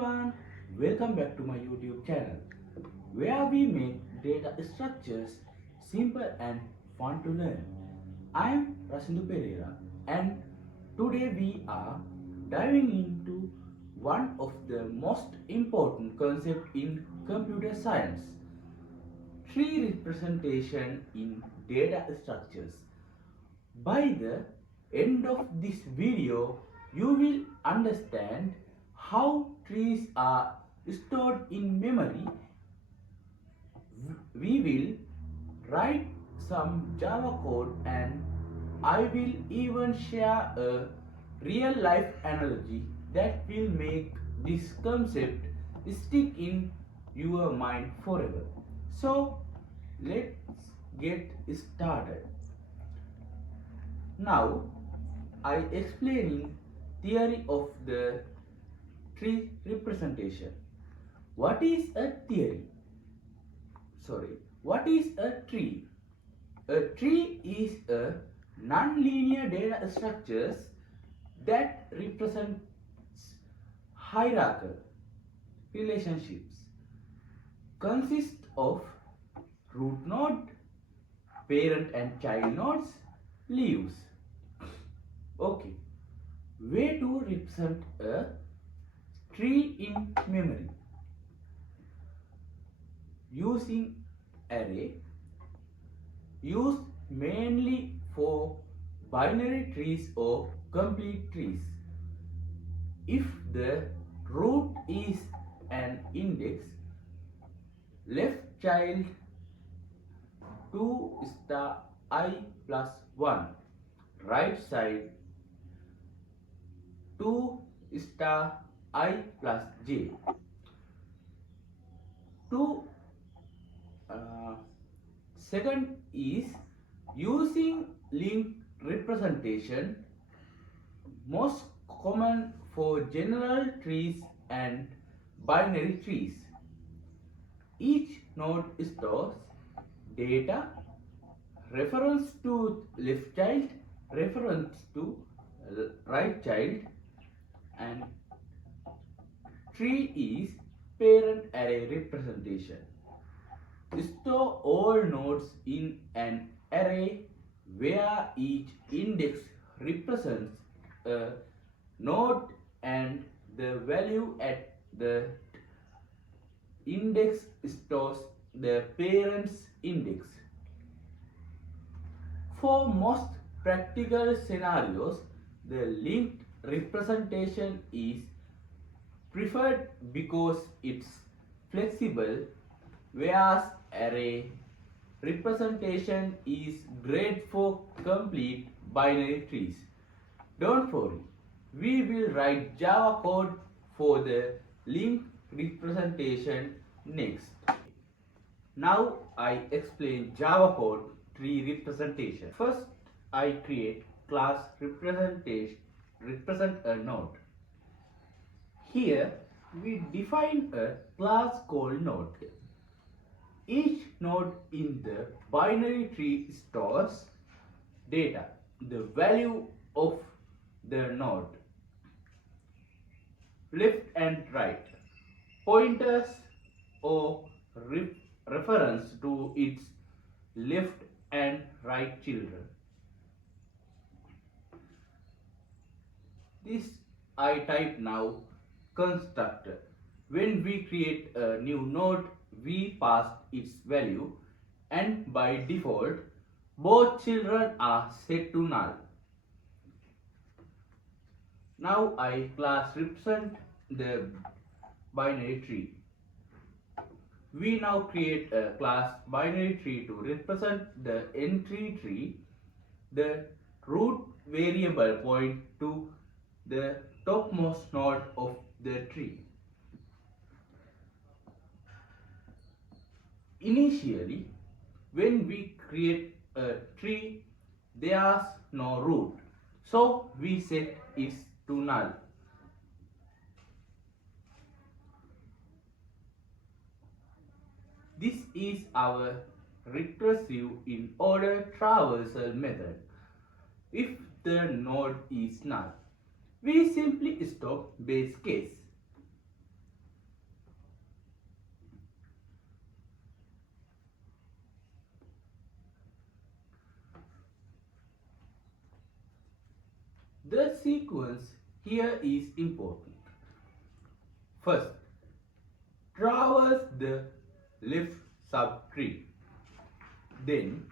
everyone, welcome back to my YouTube channel where we make data structures simple and fun to learn. I am Rasindu Pereira and today we are diving into one of the most important concepts in computer science, tree representation in data structures. By the end of this video, you will understand how trees are stored in memory. We will write some Java code and I will even share a real life analogy that will make this concept stick in your mind forever. So let's get started. Now I explaining theory of the tree representation. What is a theory? What is a tree? A tree is a non-linear data structures that represents hierarchical relationships. Consist of root node, parent and child nodes, leaves. Okay, way to represent a tree in memory. Using array, used mainly for binary trees or complete trees. If the root is an index, left child 2 star I plus 1, right side 2 star I plus j. Second is using linked representation, most common for general trees and binary trees. Each node stores data, reference to left child, reference to right child, and tree is parent array representation. Store all nodes in an array where each index represents a node and the value at the index stores the parent's index. For most practical scenarios, the linked representation is preferred because it's flexible, whereas array representation is great for complete binary trees. Don't worry, we will write Java code for the linked representation next. Now I explain Java code tree representation. First, I create class represent a node. Here we define a class called node. Each node in the binary tree stores data, the value of the node, left and right, pointers or reference to its left and right children. This I type now constructor. When we create a new node, we pass its value and by default both children are set to null. Now I class represent the binary tree. We now create a class binary tree to represent the entry tree. The root variable point to the topmost node of the tree. Initially, when we create a tree, there's no root, so we set it to null. This is our recursive in order traversal method. If the node is null, we simply stop base case. sequence here is important. First, traverse the left subtree. Then,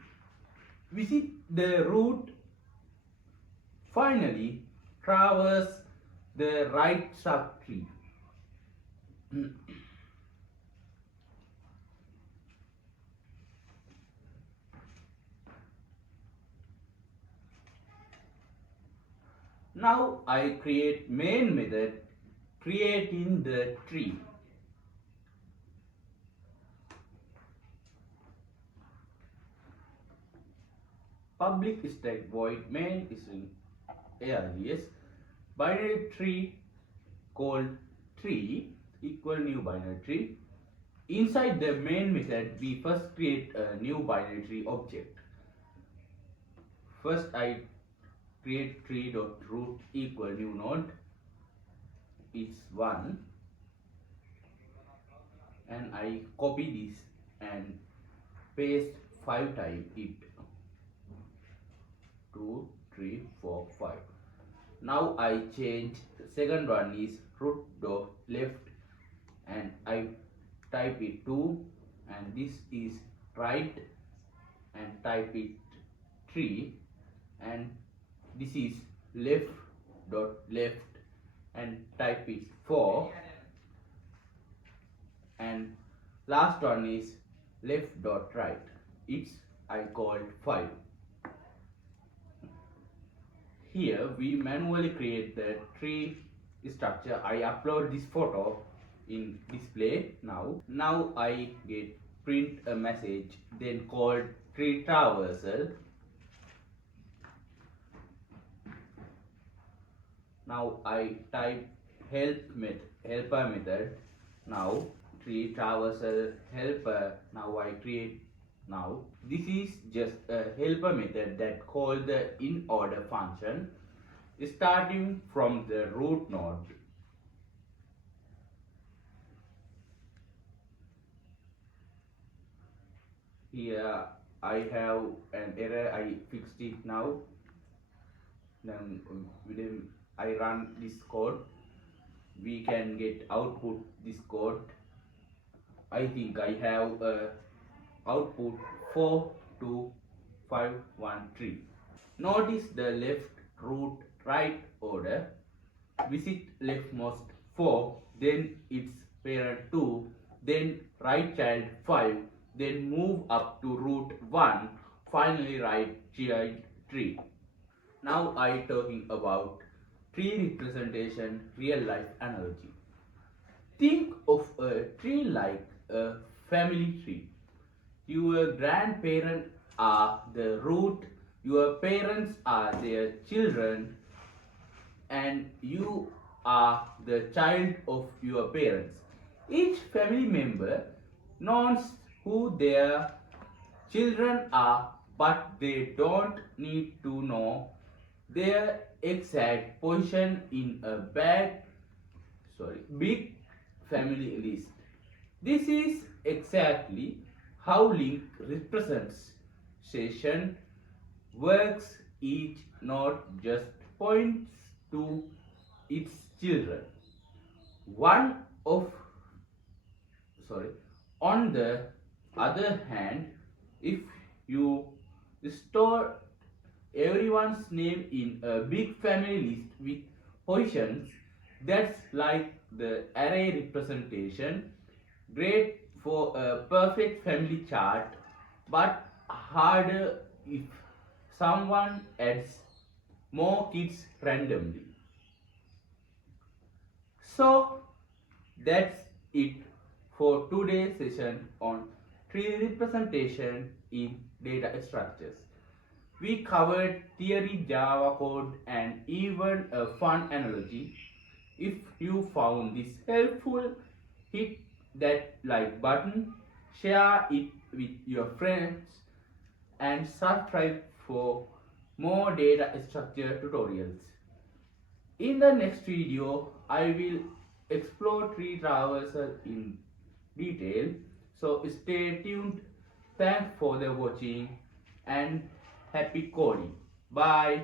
visit the root. Finally, traverse the right subtree. Now I create main method creating the tree. Public static void main string alias binary tree called tree equal new binary tree. Inside the main method we first create a new binary tree object. First I create tree.root equal new node, it's 1, and I copy this and paste 5 times it. 2, 3, 4, 5. Now I change second one is root dot left and I type it 2, and this is right and type it 3, and this is left dot left and type it 4, and last one is left dot right, it's I called 5. Here we manually create the tree structure. I upload this photo in display now. Now I get print a message then called tree traversal. Now I type helper method. Now tree traversal helper. Now I create. Now this is just a helper method that calls the in order function starting from the root node. Here I have an error, I fixed it now. Then I run this code, we can get output this code. I think I have output 42513. Notice the left root right order. Visit leftmost 4, then its parent 2, then right child 5, then move up to root 1, finally right child 3. Now I talking about tree representation real life analogy. Think of a tree like a family tree. Your grandparents are the root, your parents are their children, and you are the child of your parents. Each family member knows who their children are, but they don't need to know their exact position in a big family list. This is exactly how link representation works. Each node just points to its children. On the other hand, if you store everyone's name in a big family list with positions, that's like the array representation. Great for a perfect family chart, but harder if someone adds more kids randomly. So that's it for today's session on tree representation in data structures. We covered theory, Java code, and even a fun analogy. If you found this helpful, hit that like button, share it with your friends, and subscribe for more data structure tutorials. In the next video, I will explore tree traversal in detail. So stay tuned. Thanks for the watching and happy coding. Bye.